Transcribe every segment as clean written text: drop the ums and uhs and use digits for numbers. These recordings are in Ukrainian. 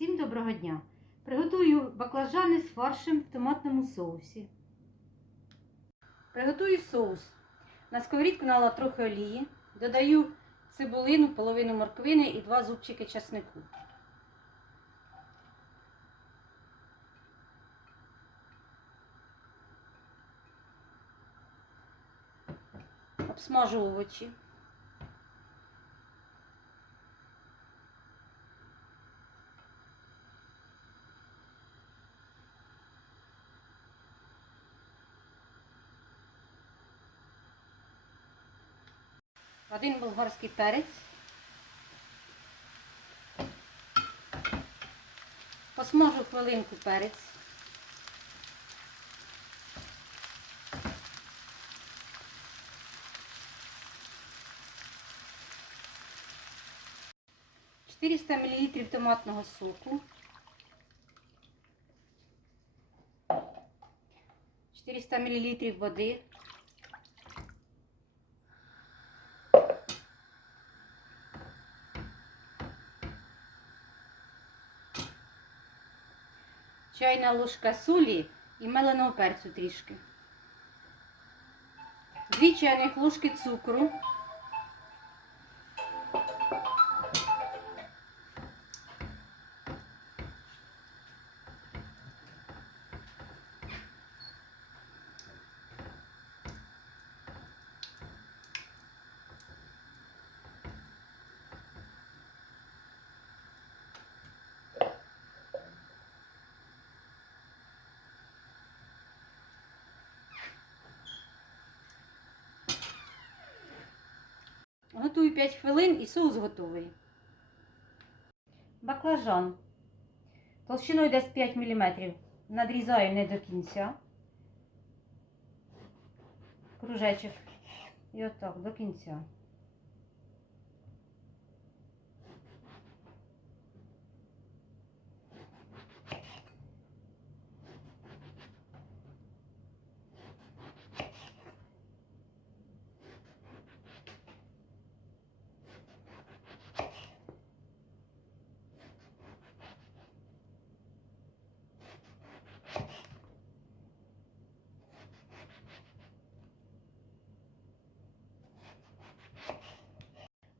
Всім доброго дня! Приготую баклажани з фаршем в томатному соусі. Приготую соус. На сковорідку налила трохи олії, додаю цибулину, половину морквини і 2 зубчики часнику. Обсмажу овочі. Один болгарський перець. Посмажу хвилинку перець. – 400 мл томатного соку. 400 мл води. Чайна ложка солі і меленого перцю трішки. 2 чайних ложки цукру. Готую 5 хвилин і соус готовий. Баклажан. Толщиною десь 5 мм. Надрізаю не до кінця. Кружечок. І отак до кінця.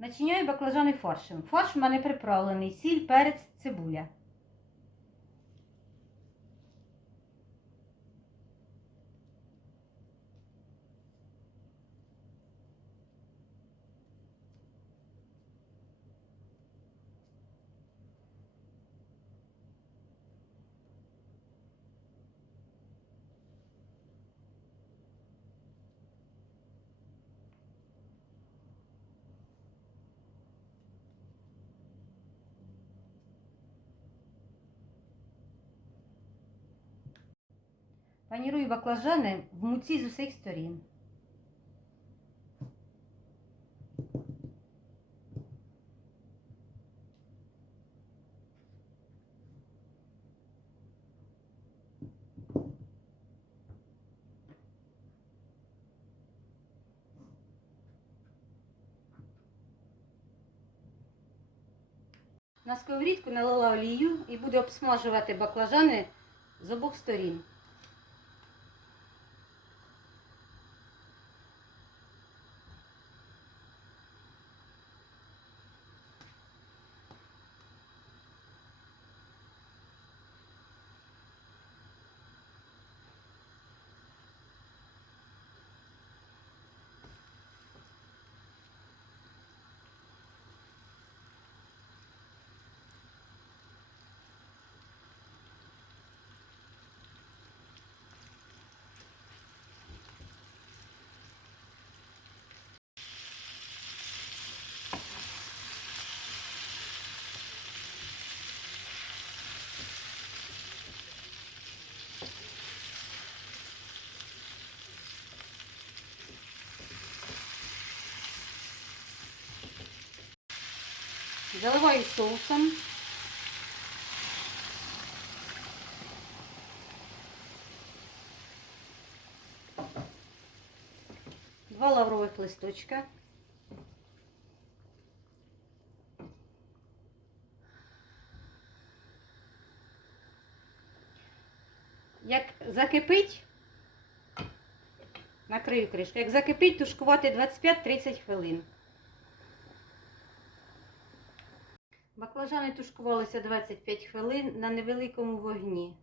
Начиняю баклажани фаршем. Фарш у мене приправлений: сіль, перець, цибуля. Панірую баклажани в муці з усіх сторін. На сковорідку налила олію і буду обсмажувати баклажани з обох сторін. Заливаю соусом. Два лаврових листочка. Як закипить, накрию кришку. Як закипить, тушкувати 25-30 хвилин. Баклажани тушкувалися 25 хвилин на невеликому вогні.